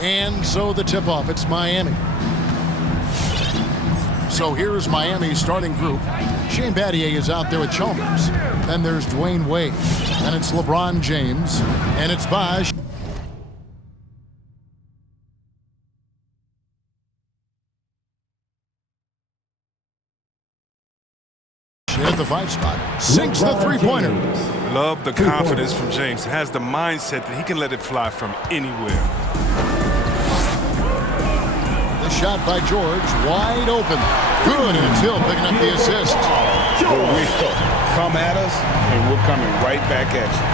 And so the tip-off, it's Miami. So here's Miami's starting group. Shane Battier is out there with Chalmers. Then there's Dwayne Wade. Then it's LeBron James. And it's Bosh. At the 5 spot. Sinks the three-pointer. Love the confidence from James. Has the mindset that he can let it fly from anywhere. The shot by George, wide open. Good, and it's Hill picking up the assist. We'll come at us, and we're coming right back at you.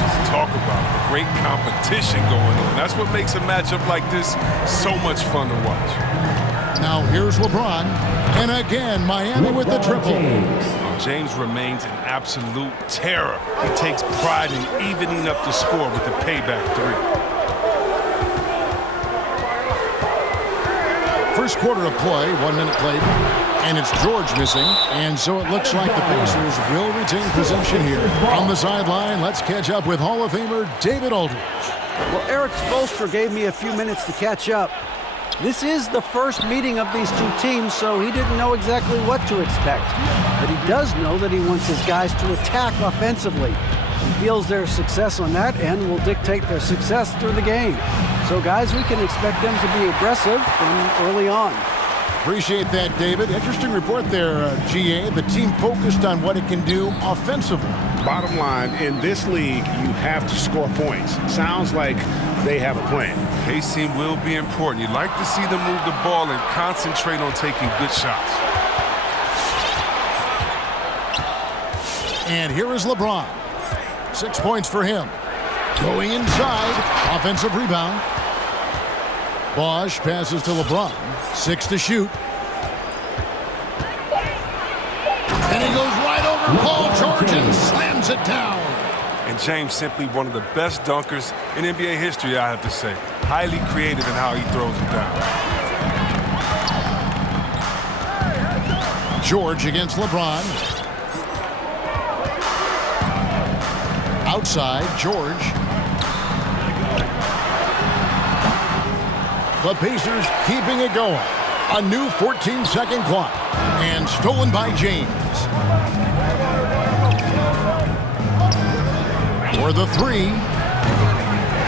Let's talk about the great competition going on. That's what makes a matchup like this so much fun to watch. Now here's LeBron, and again Miami with the triple. James remains an absolute terror. He takes pride in evening up the score with a payback three. First quarter of play, 1 minute played, and it's George missing, and so it looks like the Pacers will retain possession here. On the sideline, let's catch up with Hall of Famer David Aldridge. Well, Eric Spoelstra gave me a few minutes to catch up. This is the first meeting of these two teams, so he didn't know exactly what to expect. But he does know that he wants his guys to attack offensively. He feels their success on that end will dictate their success through the game. So, guys, we can expect them to be aggressive from early on. Appreciate that, David. Interesting report there, GA. The team focused on what it can do offensively. Bottom line, in this league, you have to score points. Sounds like they have a plan. Pacing will be important. You'd like to see them move the ball and concentrate on taking good shots. And here is LeBron. 6 points for him. Going inside. Offensive rebound. Bosh passes to LeBron. 6 to shoot. And he goes right over Paul George and slams it down. And James simply one of the best dunkers in NBA history, I have to say. Highly creative in how he throws it down. George against LeBron. Outside, George. The Pacers keeping it going. A new 14-second clock. And stolen by James. For the three.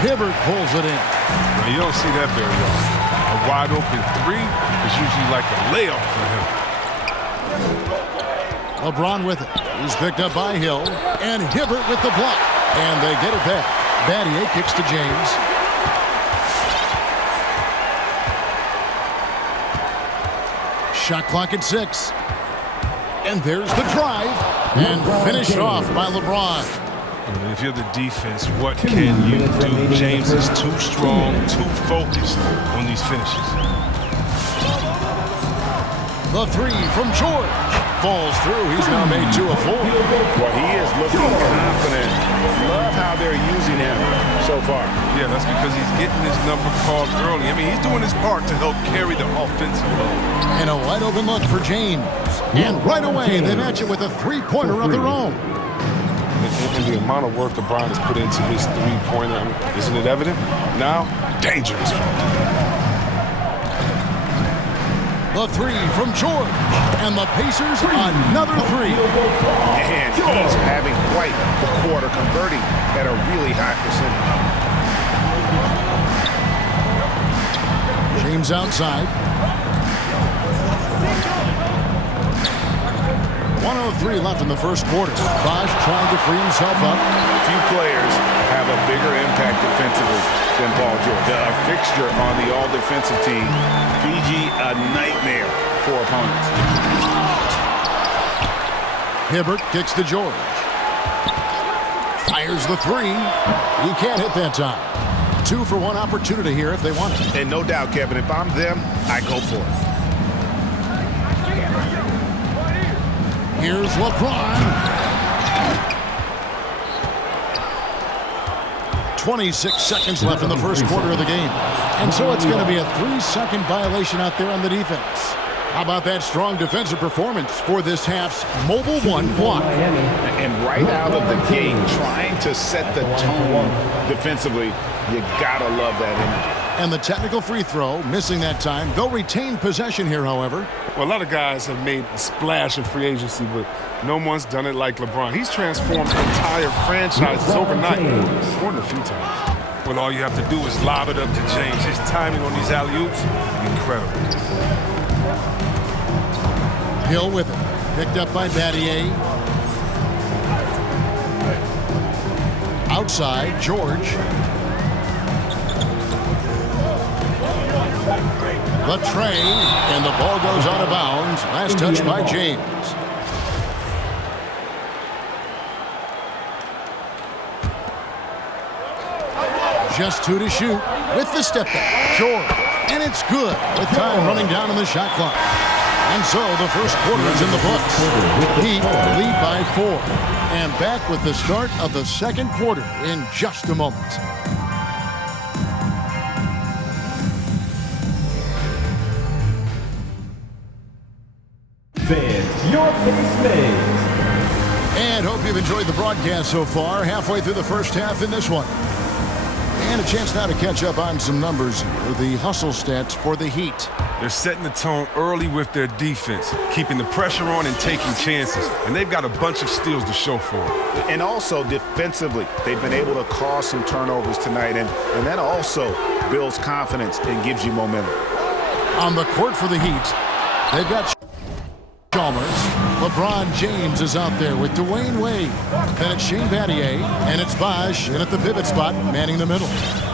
Hibbert pulls it in. Now, you don't see that very often. A wide open three is usually like a layup for him. LeBron with it. He's picked up by Hill. And Hibbert with the block. And they get it back. Battier kicks to James. Shot clock at 6. And there's the drive. And finished off by LeBron. And if you're the defense, what can you do? James is too strong, too focused on these finishes. The three from George. Falls through. He's now made 2 of 4. Well, he is looking confident. Love how they're using him so far. Yeah, that's because he's getting his number called early. I mean, he's doing his part to help carry the offensive load. And a wide open look for James. And right away, they match it with a three-pointer of their own. And the amount of work LeBron has put into his three-pointer, I mean, isn't it evident? Now, dangerous. The three from George. And the Pacers, another three. And he's having quite the quarter, converting at a really high percentage. James outside. 1:03 left in the first quarter. Bosh trying to free himself up. Few players have a bigger impact defensively than Paul George. A fixture on the all-defensive team. PG, a nightmare for opponents. Hibbert kicks to George. Fires the three. He can't hit that time. 2 for 1 opportunity here if they want it. And no doubt, Kevin, if I'm them, I go for it. Here's LeBron. 26 seconds left in the first quarter of the game. And so it's going to be a 3-second violation out there on the defense. How about that strong defensive performance for this half's Mobile One block? And right out of the gate, trying to set the tone defensively, you gotta love that energy. And the technical free throw, missing that time. They'll retain possession here, however. Well, a lot of guys have made a splash in free agency, but no one's done it like LeBron. He's transformed entire franchises overnight, more than a few times. Well, all you have to do is lob it up to James. His timing on these alley-oops, incredible. Hill with it. Picked up by Battier. Outside, George. The tray, and the ball goes out of bounds. Last touch by James. Just 2 to shoot with the step back. George, and it's good with time running down on the shot clock. And so the first quarter is in the books. Heat lead by 4. And back with the start of the second quarter in just a moment. Fans, your pace maze. And hope you've enjoyed the broadcast so far. Halfway through the first half in this one. And a chance now to catch up on some numbers for the hustle stats for the Heat. They're setting the tone early with their defense, keeping the pressure on and taking chances. And they've got a bunch of steals to show for it. And also defensively, they've been able to cause some turnovers tonight, and that also builds confidence and gives you momentum. On the court for the Heat, they've got Chalmers. LeBron James is out there with Dwayne Wade. Then it's Shane Battier, and it's Bosh in at the pivot spot, manning the middle.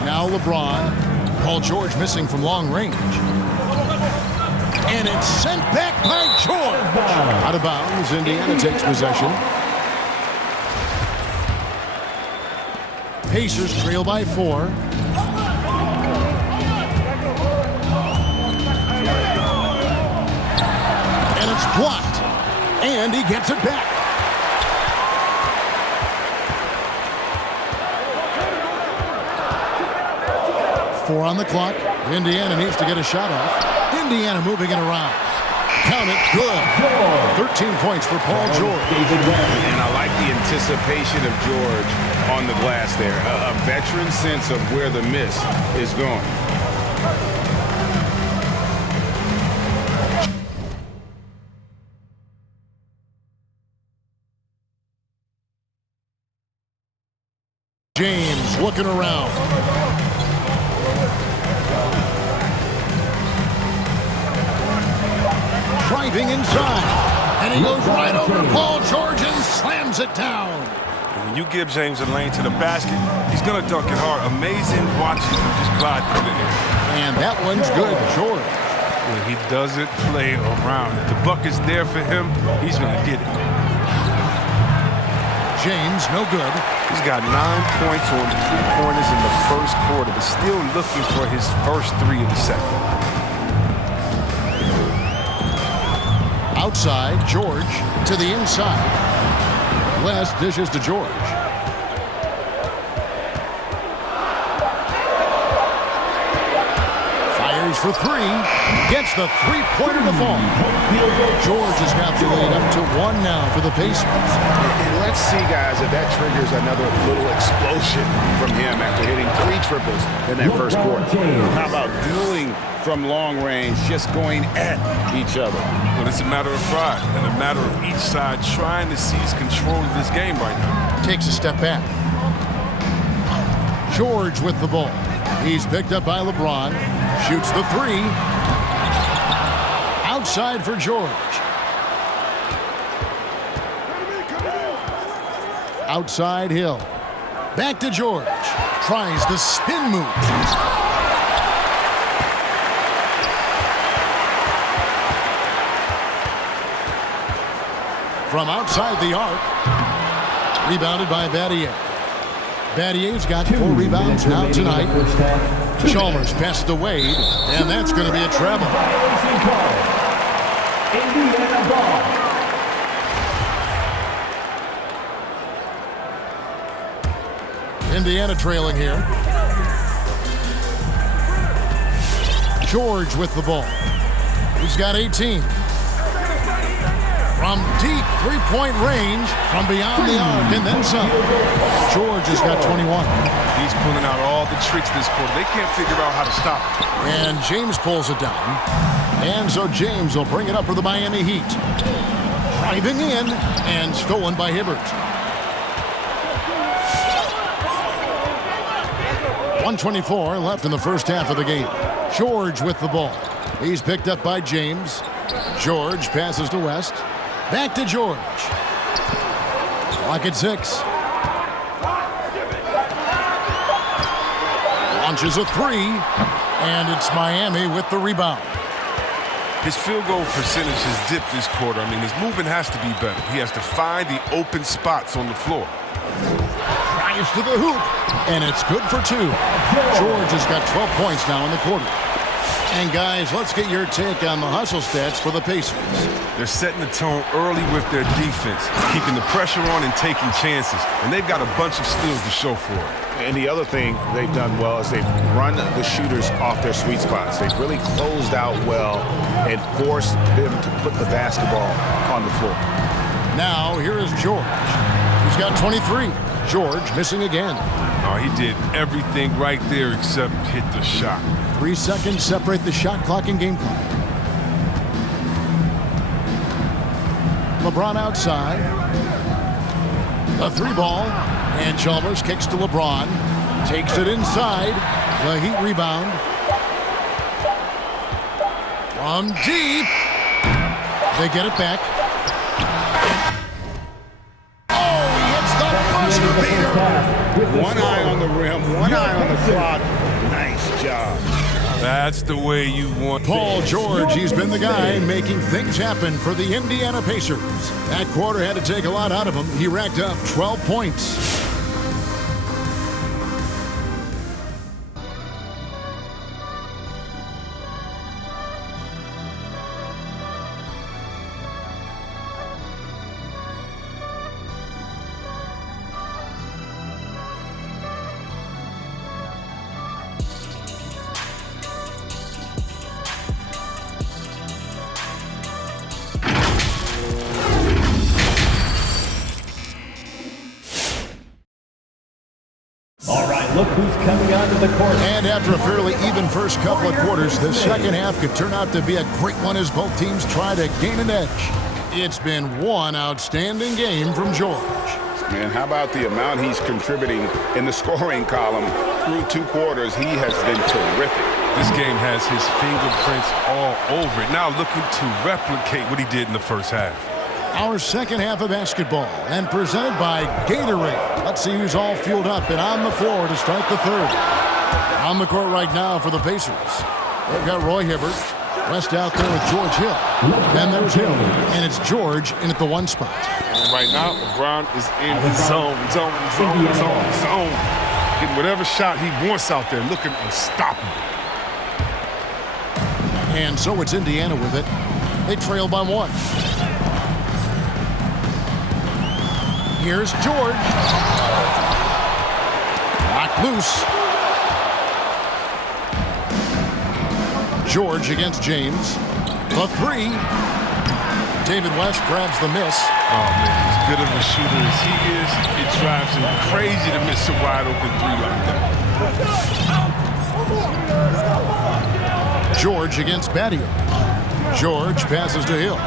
Now LeBron. Paul George missing from long range. And it's sent back by George. Out of bounds, Indiana takes possession. Pacers trail by 4. And it's blocked. And he gets it back. Four on the clock. Indiana needs to get a shot off. Indiana moving it around. Count it. Good. 13 points for Paul George. And I like the anticipation of George on the glass there. A veteran sense of where the miss is going. James looking around. Driving inside. And he goes right over Paul George and slams it down. When you give James a lane to the basket, he's going to dunk it hard. Amazing watching him just glide through the air. And that one's good, George. Well, he doesn't play around. If the bucket's there for him, he's going to get it. James, no good. He's got 9 points on 3-pointers in the first quarter, but still looking for his first 3 of the second. Outside, George to the inside. West dishes to George. Fires for 3. Gets the 3-pointer to fall. George has got the lead up to 1 now for the Pacers. And let's see, guys, if that triggers another little explosion from him after hitting 3 triples in that first quarter. How about dueling from long range, just going at each other? Well, it's a matter of pride and a matter of each side trying to seize control of this game right now. Takes a step back. George with the ball. He's picked up by LeBron. Shoots the 3. Outside for George. Outside Hill. Back to George. Tries the spin move. From outside the arc. Rebounded by Battier. Battier's got 4 rebounds now tonight. Chalmers passes to Wade, and that's going to be a travel. Indiana ball. Indiana trailing here. George with the ball. He's got 18. From deep three-point range, from beyond the arc, and then some. George has got 21. He's pulling out all the tricks this quarter. They can't figure out how to stop him. And James pulls it down. And so James will bring it up for the Miami Heat. Driving in and stolen by Hibbert. 1:24 left in the first half of the game. George with the ball. He's picked up by James. George passes to West. Back to George. Clock at 6. Launches a three, and it's Miami with the rebound. His field goal percentage has dipped this quarter. I mean, his movement has to be better. He has to find the open spots on the floor. Drives to the hoop, and it's good for 2. George has got 12 points now in the quarter. And guys, let's get your take on the hustle stats for the Pacers. They're setting the tone early with their defense, keeping the pressure on and taking chances. And they've got a bunch of steals to show for it. And the other thing they've done well is they've run the shooters off their sweet spots. They've really closed out well and forced them to put the basketball on the floor. Now, here is George. He's got 23. George missing again. Oh, he did everything right there except hit the shot. 3 seconds separate the shot clock and game clock. LeBron outside. The 3 ball. And Chalmers kicks to LeBron. Takes it inside. The Heat rebound. From deep. They get it back. Oh, he hits the buzzer beater. One eye on the rim, one eye on the clock. Nice job. That's the way you want Paul George, he's been the guy making things happen for the Indiana Pacers. That quarter had to take a lot out of him. He racked up 12 points. Look who's coming onto the court. And after a fairly even first couple of quarters, the second half could turn out to be a great one as both teams try to gain an edge. It's been one outstanding game from George. Man, how about the amount he's contributing in the scoring column through 2 quarters? He has been terrific. This game has his fingerprints all over it. Now looking to replicate what he did in the first half. Our second half of basketball and presented by Gatorade. Let's see who's all fueled up and on the floor to start the third. On the court right now for the Pacers. They've got Roy Hibbert. West out there with George Hill. Then there's Hill. And it's George in at the 1 spot. And right now, LeBron is in his zone. Getting whatever shot he wants out there, looking unstoppable. And so it's Indiana with it. They trail by 1. Here's George. Locked loose. George against James. The 3. David West grabs the miss. Oh, man, as good of a shooter as he is, it drives him crazy to miss a wide-open 3 like that. George against Battier. George passes to Hill.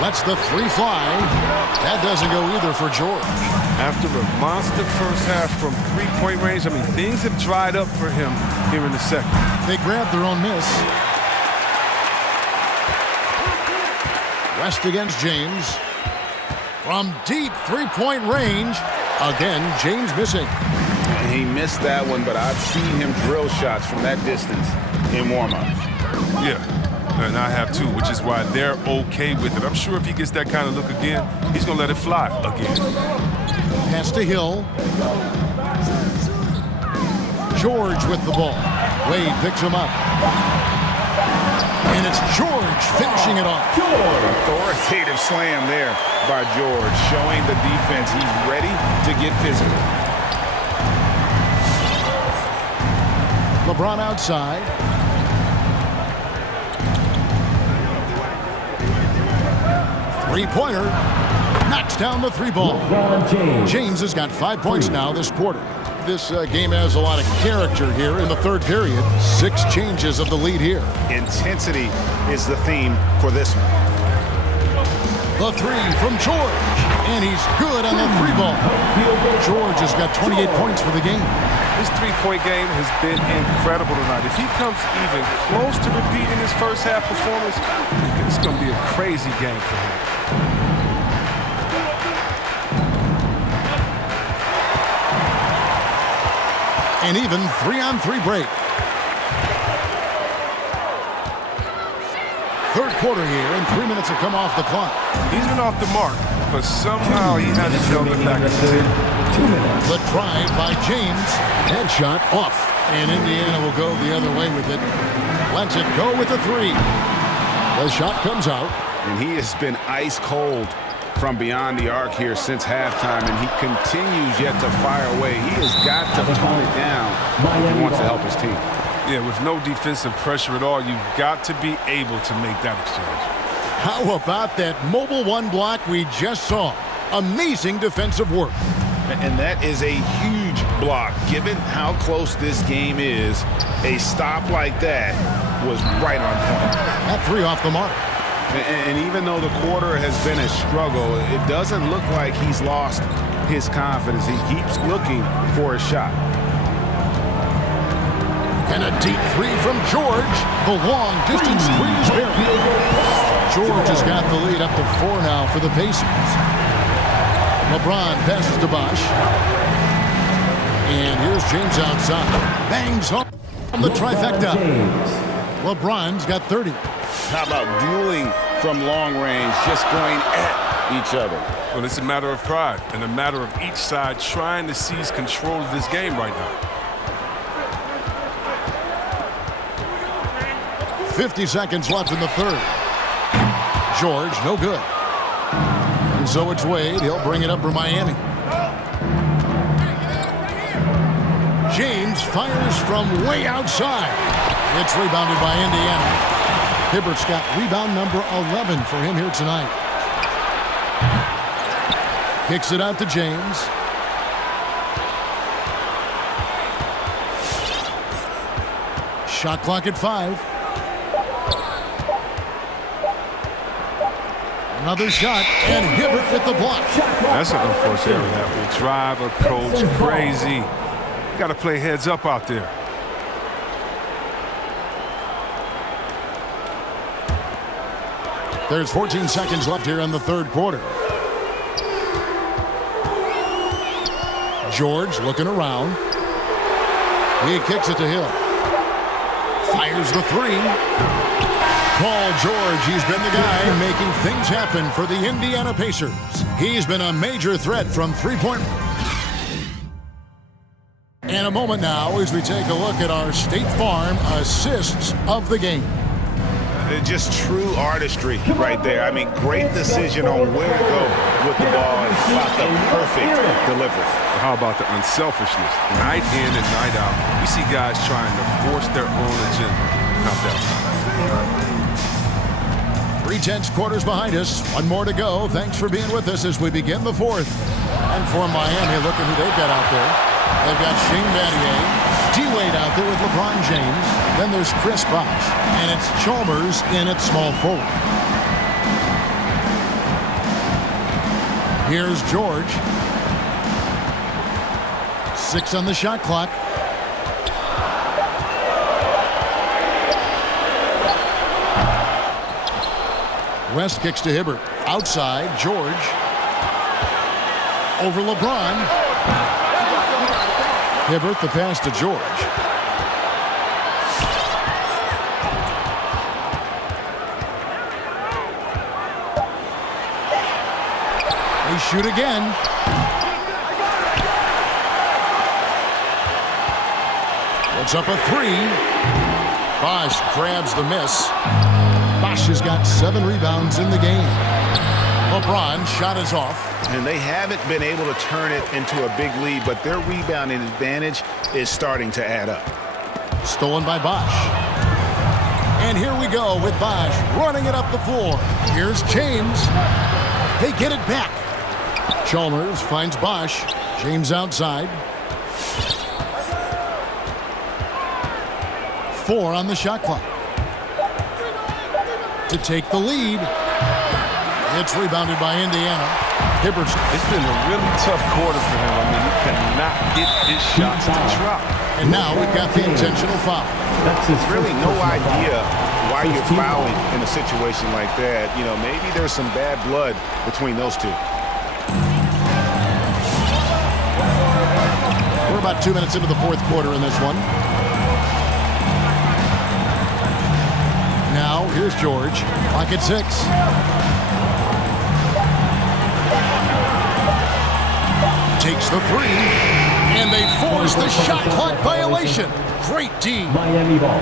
Lets the 3 fly. That doesn't go either for George. After a monster first half from 3-point range, I mean, things have dried up for him here in the second. They grab their own miss. West against James. From deep 3-point range. Again, James missing. He missed that one, but I've seen him drill shots from that distance in warm-ups. Yeah. And I have too, which is why they're okay with it. I'm sure if he gets that kind of look again, he's going to let it fly again. Pass to Hill. George with the ball. Wade picks him up. And it's George finishing it off. Authoritative slam there by George, showing the defense he's ready to get physical. LeBron outside. Three-pointer. Knocks down the three ball. James has got 5 points now this quarter. This game has a lot of character here in the third period. 6 changes of the lead here. Intensity is the theme for this one. The three from George. And he's good on the three ball. George has got 28 points for the game. His three-point game has been incredible tonight. If he comes even close to repeating his first half performance, it's going to be a crazy game for him. An even 3-on-3 break. Third quarter here, and 3 minutes have come off the clock. He's been off the mark, but somehow he hasn't held it back. The drive by James. Headshot off. And Indiana will go the other way with it. Lets it go with the three. The shot comes out. And he has been ice cold from beyond the arc here since halftime, and he continues yet to fire away. He has got to tone it down if he wants to help his team. Yeah, with no defensive pressure at all, you've got to be able to make that exchange. How about that mobile one block we just saw? Amazing defensive work. And that is a huge block. Given how close this game is, a stop like that was right on point. That three off the mark. And even though the quarter has been a struggle, it doesn't look like he's lost his confidence. He keeps looking for a shot. And a deep three from George. The long distance three is buried. George has got the lead up to 4 now for the Pacers. LeBron passes to Bosh. And here's James outside. Bangs home on the trifecta. LeBron's got 30. How about dueling from long range, just going at each other? Well, it's a matter of pride and a matter of each side trying to seize control of this game right now. 50 seconds left in the third. George, no good. And so it's Wade. He'll bring it up for Miami. James fires from way outside. It's rebounded by Indiana. Hibbert's got rebound number 11 for him here tonight. Kicks it out to James. Shot clock at 5. Another shot, and Hibbert with the block. That's an unfortunate area. Drive, approach, crazy. You got to play heads up out there. There's 14 seconds left here in the third quarter. George looking around. He kicks it to Hill. Fires the three. Paul George, he's been the guy making things happen for the Indiana Pacers. He's been a major threat from three-point. And a moment now as we take a look at our State Farm assists of the game. Just true artistry right there. I mean, great decision on where to go with the ball and about the perfect delivery. How about the unselfishness? Night in and night out, we see guys trying to force their own agenda. Not that time. 3/10 quarters behind us. One more to go. Thanks for being with us as we begin the fourth. And for Miami, look at who they've got out there. They've got Shane Battier, D-Wade out there with LeBron James. Then there's Chris Bosh. And it's Chalmers in at small forward. Here's George. 6 on the shot clock. West kicks to Hibbert. Outside, George. Over LeBron. Hibbert, the pass to George. They shoot again. It's up a 3. Bosh grabs the miss. Bosh has got 7 rebounds in the game. LeBron shot is off. And they haven't been able to turn it into a big lead, but their rebounding advantage is starting to add up. Stolen by Bosh. And here we go with Bosh running it up the floor. Here's James. They get it back. Chalmers finds Bosch. James outside. 4 on the shot clock. To take the lead. It's rebounded by Indiana. Hibbert. It's been a really tough quarter for him. I mean, he cannot get his shots to drop. And now we've got the intentional foul. That's his Really no personal idea foul. why His you're team fouling foul. in a situation like that. You know, maybe there's some bad blood between those two. We're about 2 minutes into the fourth quarter in this one. Now, here's George. Clock at 6. Takes the 3. And they force the shot clock violation. Great D. Miami ball.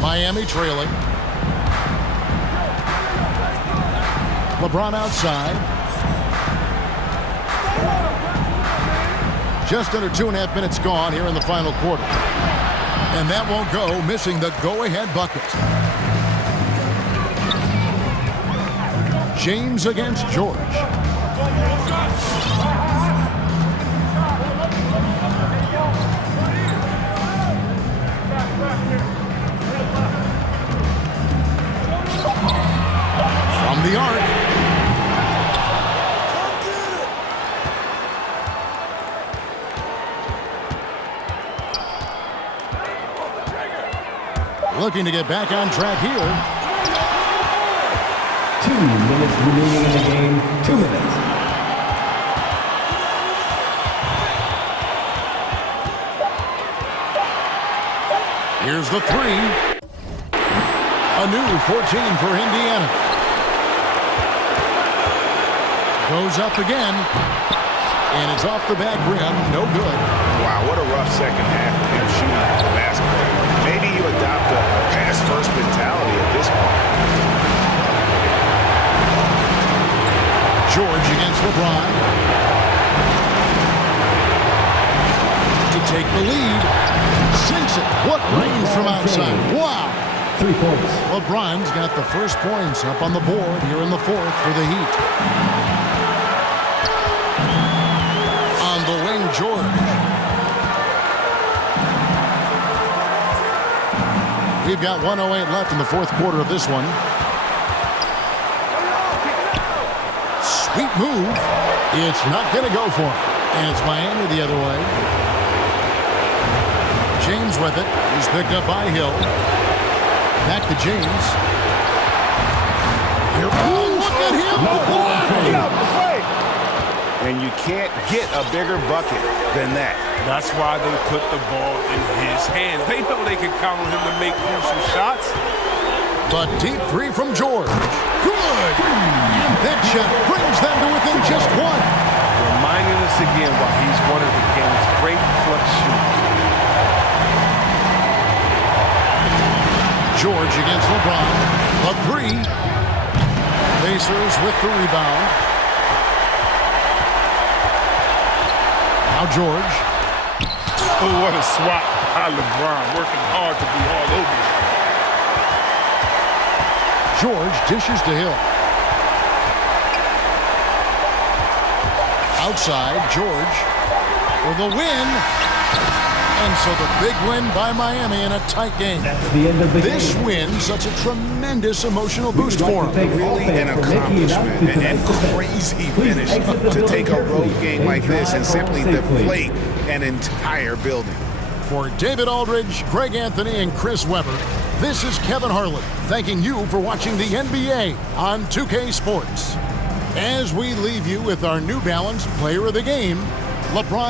Miami trailing. LeBron outside. Just under 2.5 minutes gone here in the final quarter. And that won't go, missing the go-ahead bucket. James against George. From the arc. Looking to get back on track here. 2 minutes remaining in the game. 2 minutes. Here's the 3. A new 14 for Indiana. Goes up again. And it's off the back rim. No good. Wow, what a rough second half of him shooting the basketball. Maybe you adopt a pass-first mentality at this point. George against LeBron. To take the lead. Sinks it. What range from outside. Wow. 3 points. LeBron's got the first points up on the board here in the fourth for the Heat. On the wing, George. We've got 1:08 left in the fourth quarter of this one. Sweet move. It's not going to go for him. And it's Miami the other way. James with it. He's picked up by Hill. Back to James. Here, oh, look at him. Get out the play. And you can't get a bigger bucket than that. That's why they put the ball in his hands. They know they can count on him to make crucial shots. The deep 3 from George. Good. And that shot brings them to within just 1. Reminding us again why he's one of the game's great clutch shooters. George against LeBron. The 3. Pacers with the rebound. Now George. Oh, what a swat by LeBron. Working hard to be all over it. George dishes to Hill. Outside, George for the win. And so the big win by Miami in a tight game. That's the end of the This game. win, such a tremendous emotional boost We'd like for to him. thank all Really an fans for making it out to accomplishment and tonight's event. crazy Please finish exit the to building take a road carefully game like and this and drive home simply safely. deflate an entire building. For David Aldridge, Greg Anthony, and Chris Webber, this is Kevin Harlan thanking you for watching the NBA on 2K Sports. As we leave you with our New Balance Player of the Game, LeBron.